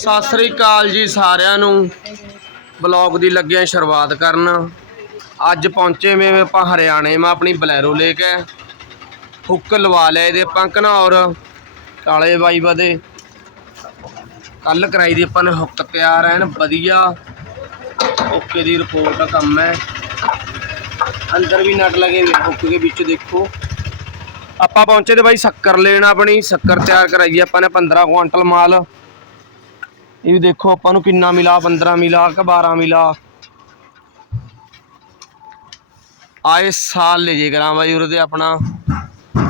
ਸਤਿ ਸ੍ਰੀ ਅਕਾਲ ਜੀ ਸਾਰਿਆਂ ਨੂੰ। ਬਲੌਗ ਦੀ ਲੱਗਿਆ ਸ਼ੁਰੂਆਤ ਕਰਨ। ਅੱਜ ਪਹੁੰਚੇ ਮੈਂ ਆਪਾਂ ਹਰਿਆਣੇ, ਮੈਂ ਆਪਣੀ ਬਲੈਰੋ ਲੈ ਕੇ ਹੁੱਕ ਲਵਾ ਲਿਆ ਇਹਦੇ ਆਪਾਂ ਘਨੌਰ, ਕਾਲੇ ਬਾਈ ਬਦੇ ਕੱਲ ਕਰਾਈ ਦੀ ਆਪਾਂ ਨੇ ਹੁੱਕ ਤਿਆਰ, ਐਨ ਵਧੀਆ। ਓਕੇ ਦੀ ਰਿਪੋਰਟ ਦਾ ਕੰਮ ਹੈ। ਅੰਦਰ ਵੀ ਨਟ ਲਗੇ ਹੁੱਕ ਦੇ ਵਿੱਚ ਦੇਖੋ। ਆਪਾਂ ਪਹੁੰਚੇ ਤੇ ਬਾਈ ਸ਼ੱਕਰ ਲੈਣ ਆਪਣੀ, ਸ਼ੱਕਰ ਤਿਆਰ ਕਰਾਈ ਆਪਾਂ ਨੇ 15 ਕੁਆਂਟਲ ਮਾਲ। ਇਹ ਵੀ ਦੇਖੋ, ਆਪਾਂ ਨੂੰ ਕਿੰਨਾ ਮਿਲਾ 15 ਮਿਲਾ ਕਿ 12 ਮਿਲਾ। ਆਏ ਸਾਲ ਲੈ ਜੇ ਕਰਾਂ ਬਾਈ ਉਹਦੇ ਆਪਣਾ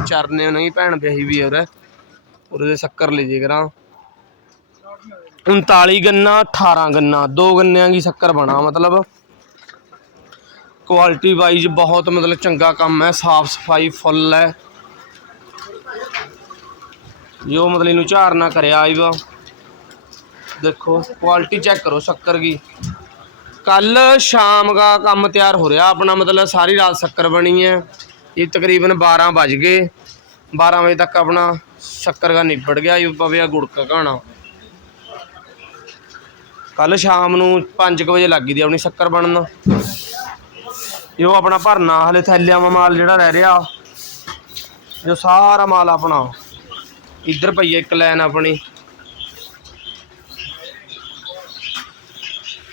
ਚਰਨੇ ਨਹੀਂ ਭੈਣ ਵਿਆਹੀ ਵੀ ਉਰੇ। ਉਹਦੇ ਸ਼ੱਕਰ ਲੈ ਜੇ ਕਰਾਂ। 39 ਗੰਨਾ 18 ਗੰਨਾ, ਦੋ ਗੰਨਿਆਂ ਦੀ ਸ਼ੱਕਰ ਬਣਾ, ਮਤਲਬ ਕੁਆਲਿਟੀ ਵਾਈਜ਼ ਬਹੁਤ ਮਤਲਬ ਚੰਗਾ ਕੰਮ ਹੈ, ਸਾਫ਼ ਸਫ਼ਾਈ ਫੁੱਲ ਹੈ। ਜੋ ਮਤਲਬ ਇਹਨੂੰ ਝਾਰਨਾ ਕਰਿਆ ਆਈਵਾ ਦੇਖੋ ਕੁਆਲਿਟੀ ਚੈੱਕ ਕਰੋ ਸ਼ੱਕਰ ਦੀ। ਕੱਲ ਸ਼ਾਮ ਦਾ ਕੰਮ ਤਿਆਰ ਹੋ ਰਿਹਾ, ਆਪਣਾ ਮਤਲਬ ਸਾਰੀ ਰਾਤ ਸ਼ੱਕਰ ਬਣੀ ਹੈ। ਇਹ ਤਕਰੀਬਨ 12 ਵੱਜ ਗਏ। 12 ਵਜੇ ਤੱਕ ਆਪਣਾ ਸ਼ੱਕਰ ਦਾ ਨਿਬੜ ਗਿਆ, ਇਹ ਪਵੇ ਗੁੜ ਕਾ ਘਾਣਾ। ਕੱਲ ਸ਼ਾਮ ਨੂੰ 5 ਵਜੇ ਲੱਗੀ ਦੀ ਆਪਣੀ ਸ਼ੱਕਰ ਬਣਨ। ਇਹ ਉਹ ਆਪਣਾ ਭਰਨਾ, ਹਲੇ ਥੈਲਿਆਂ ਵਾਂ ਮਾਲ ਜਿਹੜਾ ਰਹਿ ਰਿਹਾ ਜੋ ਸਾਰਾ ਮਾਲ ਆਪਣਾ। ਇੱਧਰ ਪਈ ਇੱਕ ਲਾਈਨ ਆਪਣੀ।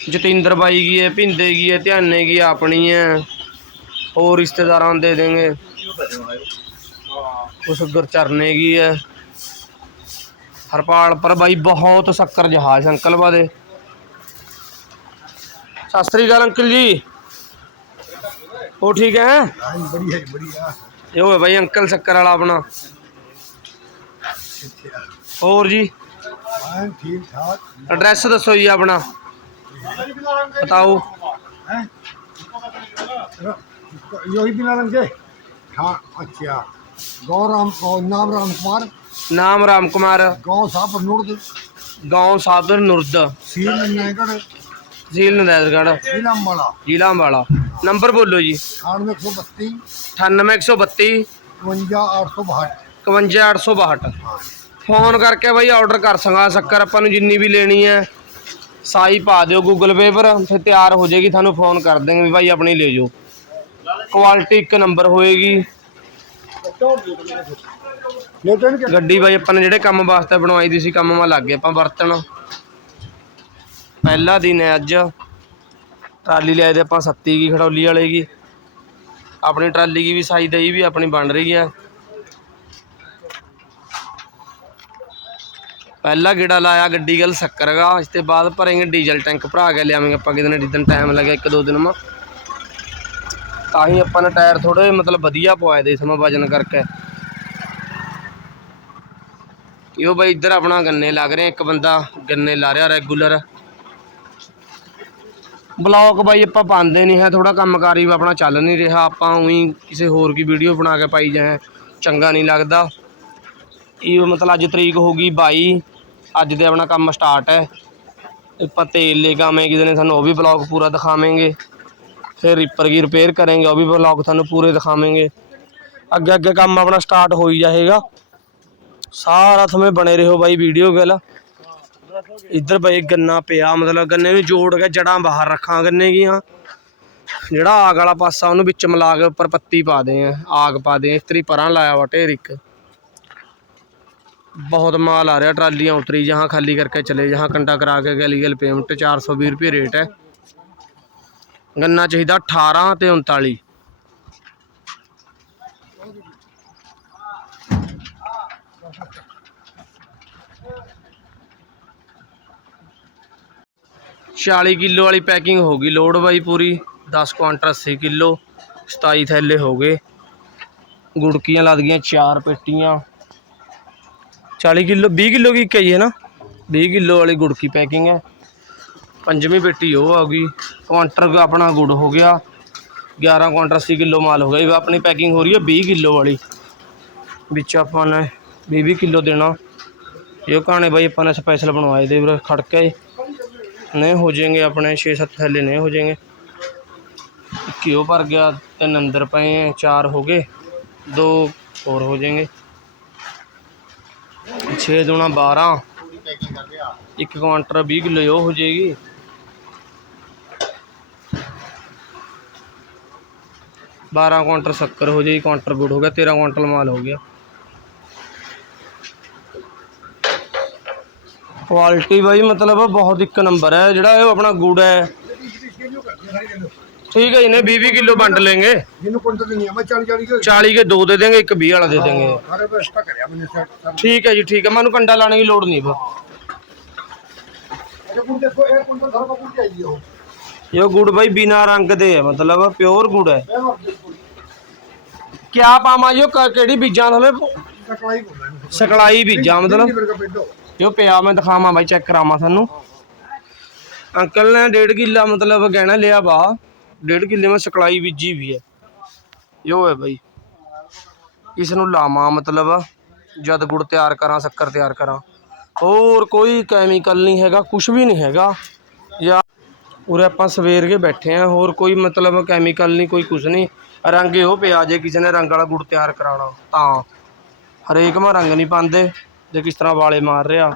ਜਤਿੰਦਰ ਬਾਈ ਕੀ ਹੈ ਭਿੰਦੇ ਕੀ ਹੈ ਧਿਆਨੇ ਕੀ ਆਪਣੀ ਹੈ। ਹੋਰ ਰਿਸ਼ਤੇਦਾਰਾਂ ਦੇ ਦੇਂਗੇ ਉਸ ਗੁਰਚਰਨੇ ਕੀ ਹੈ। ਹਰਪਾਲ ਪਰ ਬਾਈ ਬਹੁਤ ਸ਼ੱਕਰ ਜਹਾਜ਼ ਅੰਕਲ ਵਾਦੇ ਸਤਿ ਸ੍ਰੀ ਅਕਾਲ ਅੰਕਲ ਜੀ। ਉਹ ਠੀਕ ਹੈ? ਇਹ ਹੋਏ ਬਾਈ ਅੰਕਲ ਸ਼ੱਕਰ ਵਾਲਾ ਆਪਣਾ। ਹੋਰ ਜੀ? ਠੀਕ ਠਾਕ ਐਡਰੈਸ ਦੱਸੋ ਜੀ ਆਪਣਾ। ਬਤਾਓ हैं यही बिना रंग के हाँ अच्छा गाँव राम गाँव- नाम राम कुमार ਨਾਮ ਰਾਮ ਕੁਮਾਰ गाँव साहब नूर ਗਾਉਂ ਸਾਦਰ nuਰਦ सीर नगढ़ ਜ਼ਿਲ੍ਹਾ ਨੰਦੇੜਗੜ੍ਹ जिला वाला ਜ਼ਿਲ੍ਹਾ ਅੰਬਾਲਾ ਨੰਬਰ ਬੋਲੋ ਜੀ अठानवे एक सौ बत्तीस 98132 इकवंजा आठ सौ बहठ 51862 हाँ ਫੋਨ ਕਰਕੇ ਬਾਈ ਆਰਡਰ ਕਰ ਸੰਗਾ ਸ਼ੱਕਰ ਆਪਾਂ ਨੂੰ ਜਿੰਨੀ ਵੀ ਲੈਣੀ ਹੈ ਸਾਈ ਪਾ ਦਿਓ ਗੂਗਲ ਪੇ ਪਰ ਫਿਰ ਤਿਆਰ ਹੋ ਜਾਏਗੀ, ਤੁਹਾਨੂੰ ਫੋਨ ਕਰ ਦੇਣਗੇ ਵੀ ਭਾਈ ਆਪਣੀ ਲੈ ਜਾਓ। ਕੁਆਲਿਟੀ ਇੱਕ ਨੰਬਰ ਹੋਏਗੀ। ਗੱਡੀ ਬਾਈ ਆਪਾਂ ਨੇ ਜਿਹੜੇ ਕੰਮ ਵਾਸਤੇ ਬਣਵਾਈ ਦੀ ਸੀ, ਕੰਮ ਮਾ ਲੱਗ ਗਏ, ਆਪਾਂ ਵਰਤਣ। ਪਹਿਲਾ ਦਿਨ ਹੈ ਅੱਜ। ਟਰਾਲੀ ਲਿਆਏ ਦੇ ਆਪਾਂ ਸੱਤੀ ਕੀ ਖੜੌਲੀ ਵਾਲੇ ਕੀ। ਆਪਣੀ ਟਰਾਲੀ ਕੀ ਵੀ ਸਾਈ ਦਈ ਵੀ ਆਪਣੀ ਬਣ ਰਹੀ ਹੈ। ਪਹਿਲਾ ਗੇੜਾ ਲਾਇਆ, ਗੱਡੀ ਗੱਲ ਸ਼ੱਕਰਗਾ ਇਸ ਤੇ ਬਾਅਦ ਭਰਾਂਗੇ ਡੀਜ਼ਲ ਟੈਂਕ ਭਰਾ ਕੇ ਲਿਆਵਾਂਗੇ ਆਪਾਂ, ਕਿਤੇ ਨਾ ਜਿੱਦਣ ਟਾਈਮ ਲੱਗਿਆ ਇੱਕ ਦੋ ਦਿਨ ਮਾ। ਤਾਂ ਹੀ ਆਪਾਂ ਨੇ ਟਾਇਰ ਥੋੜੇ ਮਤਲਬ ਵਧੀਆ ਪਵਾਏ ਦੇ ਸਮਾਂ ਵਜਨ ਕਰਕੇ। ਇਹੋ ਬਾਈ ਇੱਧਰ ਆਪਣਾ ਗੰਨੇ ਲੱਗ ਰਹੇ, ਇੱਕ ਬੰਦਾ ਗੰਨੇ ਲਾ ਰਿਹਾ ਰੈਗੂਲਰ ਬਲੌਗ ਬਾਈ ਆਪਾਂ ਪਾਉਂਦੇ ਨਹੀਂ ਹੈ ਥੋੜਾ ਕੰਮਕਾਰੀ ਵੀ ਆਪਣਾ ਚੱਲ ਨਹੀਂ ਰਿਹਾ। ਆਪਾਂ ਉਹੀ ਕਿਸੇ ਹੋਰ ਕੀ ਵੀਡੀਓ ਬਣਾ ਕੇ ਪਾਈ ਜਾਏ, ਚੰਗਾ ਨਹੀਂ ਲੱਗਦਾ। ਇਹ ਮਤਲਬ ਅੱਜ ਤਰੀਕ ਹੋ ਗਈ 22 ਅੱਜ ਦੇ ਆਪਣਾ ਕੰਮ ਸਟਾਰਟ ਹੈ। ਆਪਾਂ ਤੇਲ ਲੈ ਕੇ ਆਵਾਂਗੇ ਕਿਸੇ ਨੇ ਉਹ ਵੀ ਬਲੌਗ ਪੂਰਾ ਦਿਖਾਵਾਂਗੇ। ਫਿਰ ਰੀਪਰ ਕੀ ਰਿਪੇਅਰ ਕਰਾਂਗੇ, ਉਹ ਵੀ ਬਲੌਗ ਤੁਹਾਨੂੰ ਪੂਰੇ ਦਿਖਾਵਾਂਗੇ। ਅੱਗੇ ਅੱਗੇ ਕੰਮ ਆਪਣਾ ਸਟਾਰਟ ਹੋ ਜਾਏਗਾ। ਸਾਰਾ ਸਮੇਂ ਬਣੇ ਰਹੋ ਬਾਈ ਵੀਡੀਓ ਗੱਲ। ਇੱਧਰ ਬਾਈ ਗੰਨਾ ਪਿਆ, ਮਤਲਬ ਗੰਨੇ ਨੂੰ ਜੋੜ ਕੇ ਜੜਾਂ ਬਾਹਰ ਰੱਖਾਂ ਗੰਨੇ ਦੀਆਂ। ਜਿਹੜਾ ਆਗ ਵਾਲਾ ਪਾਸਾ, ਉਹਨੂੰ ਵਿੱਚ ਮਿਲਾ ਕੇ ਉੱਪਰ ਪੱਤੀ ਪਾ ਦੇ ਆ, ਆਗ ਪਾ ਦੇ ਇਸਤਰੀ ਪਰਾਂ ਲਾਇਆ ਵਾ ਢੇਰ ਇੱਕ। ਬਹੁਤ ਮਾਲ ਆ ਰਿਹਾ, ਟਰਾਲੀਆਂ ਉਤਰੀ, ਜਹਾਂ ਖਾਲੀ ਕਰਕੇ ਚਲੇ, ਜਹਾਂ ਕੰਡਾ ਕਰਾ ਕੇ ਗਲੀ ਗਲ ਪੇਮੈਂਟ 420 ਰੁਪਏ ਰੇਟ ਹੈ। ਗੰਨਾ ਚਾਹੀਦਾ 18 ਤੇ 39 40 ਕਿਲੋ ਵਾਲੀ ਪੈਕਿੰਗ ਹੋ ਗਈ ਲੋਡ ਬਾਈ ਪੂਰੀ 10 ਕੁਆਂਟਲ 80 ਕਿਲੋ 27 ਥੈਲੇ ਹੋ ਗਏ। ਗੁੜਕੀਆਂ ਲੱਦ ਗਈਆਂ, ਚਾਰ ਪੇਟੀਆਂ। 40 किलो 20 किलो की कही है ना 20 किलो वाली गुड़ की पैकिंग है पंजवीं पेटी वो आ गई क्वांटर का अपना गुड़ हो गया ग्यारह क्वांटर अस्सी किलो माल हो गया अपनी पैकिंग हो रही है बीह किलो वाली ਵਿੱਚ ਆਪਾਂ ਨੇ 20 ਕਿਲੋ ਦੇਣਾ ਇਹ ਕਹਾਣੇ ਬਾਈ ਆਪਾਂ ਨੇ ਸਪੈਸ਼ਲ ਬਣਵਾਏ ਦੇ ਵੀਰੇ ਖੜ ਕੇ ਨੇ ਹੋ ਜਾਣਗੇ ਆਪਣੇ 6-7 ਥੈਲੇ ਨੇ ਹੋ ਜਾਣਗੇ ਕਿਉਂ ਭਰ ਗਿਆ ਤਿੰਨ ਅੰਦਰ ਪਏ ਆ ਚਾਰ ਹੋ ਗਏ ਦੋ ਹੋਰ ਹੋ ਜਾਣਗੇ 6 ਦੁਣਾ 12 ਇੱਕ ਕੁਆਂਟਰ 20 ਕਿਲੋ ਉਹ ਹੋ ਜਾਏਗੀ बारह काउंटर शक्कर हो जाएगी काउंटर गुड़ हो गया तेरह काउंटर माल हो गया क्वालिटी भाई मतलब बहुत एक नंबर है जोड़ा अपना गुड़ है ਠੀਕ ਹੈ ਇਹਨੇ 20 20 ਕਿਲੋ ਵੰਡ ਲੈਂਗੇ ਜਿਹਨੂੰ ਕੁੰਟਲ ਨਹੀਂ ਆ ਮੈਂ 40 40 ਕਿਲੋ 40 ਕੇ ਦੋ ਦੇ ਦੇਂਗੇ ਇੱਕ 20 ਵਾਲਾ ਦੇ ਦੇਂਗੇ। ਸਾਰੇ ਬਸਤਾ ਕਰਿਆ ਮੈਨੇ ਸੈਟ ਠੀਕ ਹੈ ਜੀ ਠੀਕ ਹੈ ਮੈਨੂੰ ਕੰਡਾ ਲਾਣੇ ਦੀ ਲੋੜ ਨਹੀਂ ਬਾ ਇਹ ਕੁੰਟਲ ਦੇਖੋ ਇਹ ਕੁੰਟਲ ਧਰ ਕੋ ਚਾਹੀਦੀ ਹੋ ਇਹ ਗੁੜ ਬਾਈ ਬਿਨਾ ਰੰਗ ਦੇ ਹੈ ਮਤਲਬ ਪਿਓਰ ਗੁੜ ਹੈ। ਕਿਆ ਪਾਵਾਂ ਜੋ ਕਿਹੜੀ ਬੀਜਾਂ ਬੋਲਣਾ ਇਹਨੂੰ ਸਕਲਾਈ। ਬੀਜਾਂ ਮਤਲਬ? ਜੋ ਪਿਆ ਮੈਂ ਦਿਖਾਵਾਂ ਬਾਈ ਚੈੱਕ ਕਰਾਵਾਂ ਤੁਹਾਨੂੰ। ਅੰਕਲ ਨੇ ਡੇਢ ਕਿੱਲਾ ਮਤਲਬ ਗਹਿਣਾ ਲਿਆ ਵਾ। ਡੇਢ ਕਿੱਲੇ ਮੈਂ ਸਕਲਾਈ ਬੀਜੀ ਵੀ ਹੈ। ਜੋ ਹੈ ਬਾਈ। ਇਸ ਨੂੰ ਲਾਵਾਂ ਮਤਲਬ ਜਦ ਗੁੜ ਤਿਆਰ ਕਰਾਂ, ਸ਼ੱਕਰ ਤਿਆਰ ਕਰਾਂ। ਹੋਰ ਕੋਈ ਕੈਮੀਕਲ ਨਹੀਂ ਹੈਗਾ ਕੁਝ ਵੀ ਨਹੀਂ ਹੈਗਾ। ਜਾਂ ਉਰੇ ਆਪਾਂ ਸਵੇਰ ਕੇ ਬੈਠੇ ਆ, ਹੋਰ ਕੋਈ ਮਤਲਬ ਕੈਮੀਕਲ ਨਹੀਂ, ਕੋਈ ਕੁਝ ਨਹੀਂ। ਰੰਗ ਇਹੋ ਪਿਆ, ਜੇ ਕਿਸੇ ਨੇ ਰੰਗ ਵਾਲਾ ਗੁੜ ਤਿਆਰ ਕਰਾਉਣਾ ਤਾਂ। ਹਰੇਕ ਮਾ ਰੰਗ ਨਹੀਂ ਪਾਉਂਦੇ, ਜੇ ਕਿਸ ਤਰ੍ਹਾਂ ਵਾਲੇ ਮਾਰ ਰਿਹਾ।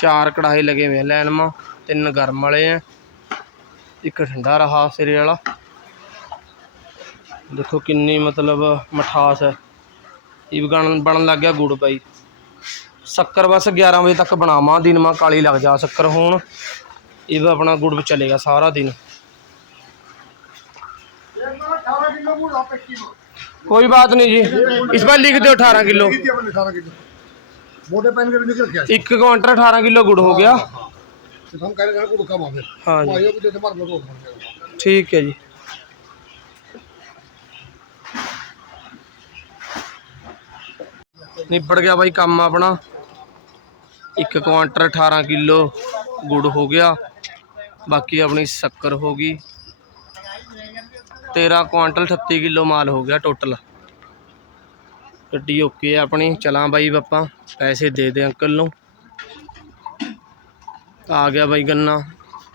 ਚਾਰ ਕੜਾਹੇ ਲਗੇ ਹੋਏ ਲੈਣ ਮਾ, ਤਿੰਨ ਗਰਮ ਵਾਲੇ ਆ। ਇੱਕ ਠੰਡਾ ਰਹਾ ਸਿਰੇ ਵਾਲਾ ਦੇਖੋ ਕਿੰਨੀ ਮਤਲਬ ਮਠਾਸ ਹੈ ਇਹ ਵੀ ਬਣ ਬਣਨ ਲੱਗ ਗਿਆ ਗੁੜ ਬਾਈ ਸ਼ੱਕਰ ਬਸ 11 ਵਜੇ ਤੱਕ ਬਣਾਵਾਂ ਦਿਨ ਮਾ ਕਾਲੀ ਲੱਗ ਜਾ ਸ਼ੱਕਰ ਹੋਣ ਇਹ ਵੀ ਆਪਣਾ ਗੁੜ ਚੱਲੇਗਾ ਸਾਰਾ ਦਿਨ ਇਹ ਨਾ 18 ਕਿਲੋ ਮੂਲ ਆਪੇ ਕੀ कोई बात नहीं जी इस बार लिख दो अठारह किलो ਕੀ ਦਿਆ ਮੈਨੇ 18 ਕਿਲੋ ਮੋਟੇ ਪੈਨ ਕੇ ਵੀ ਨਿਕਲ ਗਿਆ एक क्वांटर अठारह किलो गुड़ हो गया ਹਾਂਜੀ। ਠੀਕ ਹੈ ਜੀ। ਨਿਬੜ ਗਿਆ ਬਾਈ ਕੰਮ ਆਪਣਾ। ਇੱਕ ਕੁਆਂਟਰ 18 ਕਿਲੋ ਗੁੜ ਹੋ ਗਿਆ। ਬਾਕੀ ਆਪਣੀ ਸ਼ੱਕਰ ਹੋ ਗਈ। 13 ਕੁਆਂਟਲ 38 ਕਿਲੋ ਮਾਲ ਹੋ ਗਿਆ ਟੋਟਲ। ਗੱਡੀ ਓਕੇ ਆ ਆਪਣੀ। ਚਲਾਂ ਬਾਈ ਆਪਾਂ। ਪੈਸੇ ਦੇ ਦੇ ਅੰਕਲ ਨੂੰ। आ गया भाई गन्ना।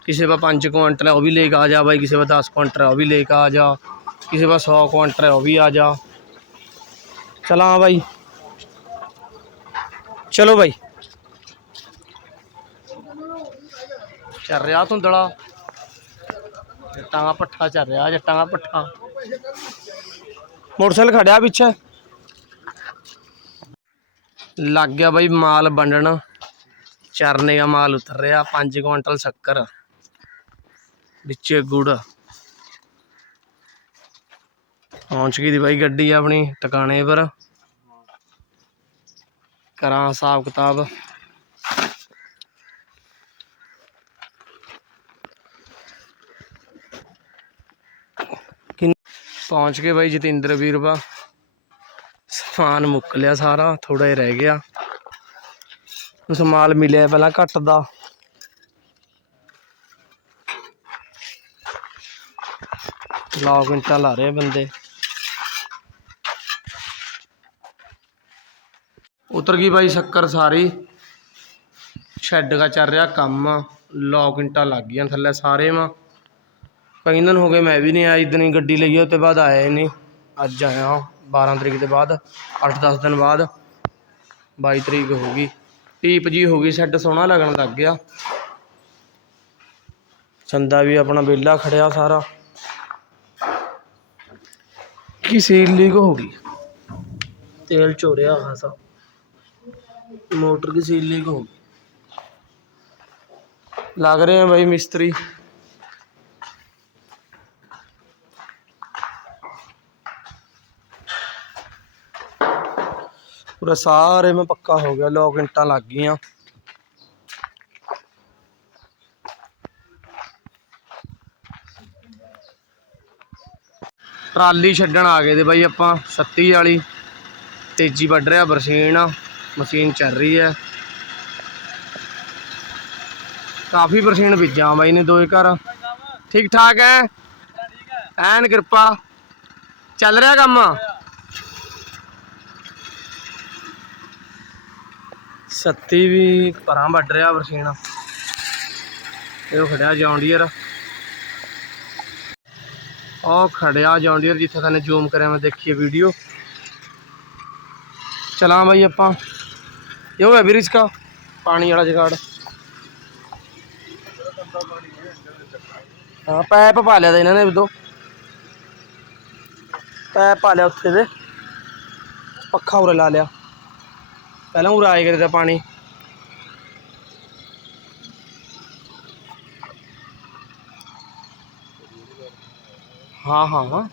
किसी पर पाँच क्वांटल है वह भी लेकर आ जा भाई। किसी पर दस क्वांटल है वह भी लेकर आ जा। किसी पर सौ क्वांटल है वह भी आ जा। चला हाँ भाई। चलो भाई। चल रहा धुंधला जटा पट्ठा चल रहा जटा का पट्ठा। मोटरसाइकिल खड़ा पिछे लग गया भाई माल बंडना। ਚਰਨੇ ਦਾ ਮਾਲ ਉਤਰ ਰਿਹਾ 5 ਕੁਇੰਟਲ ਸ਼ੱਕਰ। ਵਿੱਚੇ ਗੁੜ। ਪਹੁੰਚ ਗਈ ਦੀ ਬਾਈ ਗੱਡੀ ਆਪਣੀ ਟਿਕਾਣੇ ਪਰ। ਕਰਾਂ ਹਿਸਾਬ ਕਿਤਾਬ। ਪਹੁੰਚ ਗਏ ਬਾਈ ਜਤਿੰਦਰ ਵੀਰਵਾ। ਸਮਾਨ ਮੁੱਕ ਲਿਆ ਸਾਰਾ ਥੋੜਾ ਹੀ ਰਹਿ ਗਿਆ। ਉਸ ਮਾਲ ਮਿਲਿਆ ਪਹਿਲਾਂ ਘੱਟ ਦਾ। ਲਾਗ ਘੰਟਾ ਲਾ ਰਹੇ ਬੰਦੇ। ਉਤਰ ਗਈ ਬਾਈ ਸ਼ੱਕਰ ਸਾਰੀ। ਸ਼ੈੱਡ ਦਾ ਚੱਲ ਰਿਹਾ ਕੰਮ। ਲੌਕ ਇੰਟਾ ਲੱਗ ਗਈਆਂ ਥੱਲੇ ਸਾਰੇ ਮਾ ਕਈ ਦਿਨ ਹੋ ਗਏ ਮੈਂ ਵੀ ਨਹੀਂ ਆਇਆ ਇਦਣ ਹੀ ਗੱਡੀ ਲਈ ਉਹ ਤੇ ਬਾਅਦ ਆਇਆ ਹੀ ਨਹੀਂ। ਅੱਜ ਆਇਆ 12 ਤਰੀਕ ਦੇ ਬਾਅਦ 8-10 ਦਿਨ ਬਾਅਦ। 22 ਤਰੀਕ ਹੋ ਗਈ। ਟੀਪ ਜੀ ਹੋ ਗਈ ਸੈੱਟ ਸੋਹਣਾ ਲੱਗਣ ਲੱਗ ਗਿਆ ਚੰਦਾ ਵੀ ਆਪਣਾ ਵਿਹਲਾ ਖੜਿਆ ਸਾਰਾ ਕੀ ਸੀਲ ਲੀਕ ਹੋ ਗਈ ਤੇਲ ਚੋਰਿਆ ਖਾਸਾ मोटर की सील लीक हो गई लग रहे हैं भाई मिस्त्री ਪੂਰਾ ਸਾਰੇ ਮੈਂ ਪੱਕਾ ਹੋ ਗਿਆ, ਲੋਕ ਇੰਟਾਂ ਲੱਗ ਗਈਆਂ। ਟਰਾਲੀ ਛੱਡਣ ਆ ਗਏ ਦੇ ਬਾਈ ਆਪਾਂ 37 ਵਾਲੀ। ਤੇਜ਼ੀ ਵੱਢ ਰਿਹਾ, ਬਰਸੀਨ ਮਸ਼ੀਨ ਚੱਲ ਰਹੀ ਹੈ। ਕਾਫੀ ਬਰਸੀਨ ਬੀਜਾਂ ਬਾਈ ਨੇ ਦੋਏ ਘਰ। ਠੀਕ ਠਾਕ ਹੈ? ਐਨ ਕਿਰਪਾ। ਚੱਲ ਰਿਹਾ ਕੰਮ? ਛੱਤੀ ਵੀ ਪਰਾਂ ਵੱਢ ਰਿਹਾ ਵਰਸ਼ੀਨ। ਇਹ ਖੜਿਆ ਜੌਂਡੀਅਰ। ਉਹ ਖੜਿਆ ਜੌਂਡੀਅਰ ਜਿੱਥੇ ਤੁਹਾਨੂੰ ਜ਼ੂਮ ਕਰਿਆ, ਮੈਂ ਦੇਖੀਏ ਵੀਡੀਓ। ਚਲਾਂ ਬਾਈ ਆਪਾਂ। ਇਹ ਹੋਇਆ ਵੀਰ ਇਸਕਾ, ਪਾਣੀ ਵਾਲਾ ਜਗਾੜ। ਹਾਂ, ਪੈਪ ਪਾ ਲਿਆ ਇਹਨਾਂ ਨੇ ਦੋ ਪੈਪ ਪਾ ਲਿਆ ਉੱਥੇ ਦੇ। ਪੱਖਾ ਉਰੇ ਲਾ ਲਿਆ। ਪਹਿਲਾਂ ਉਰੇ ਆਏ ਕਰਦਾ ਪਾਣੀ। ਹਾਂ ਹਾਂ।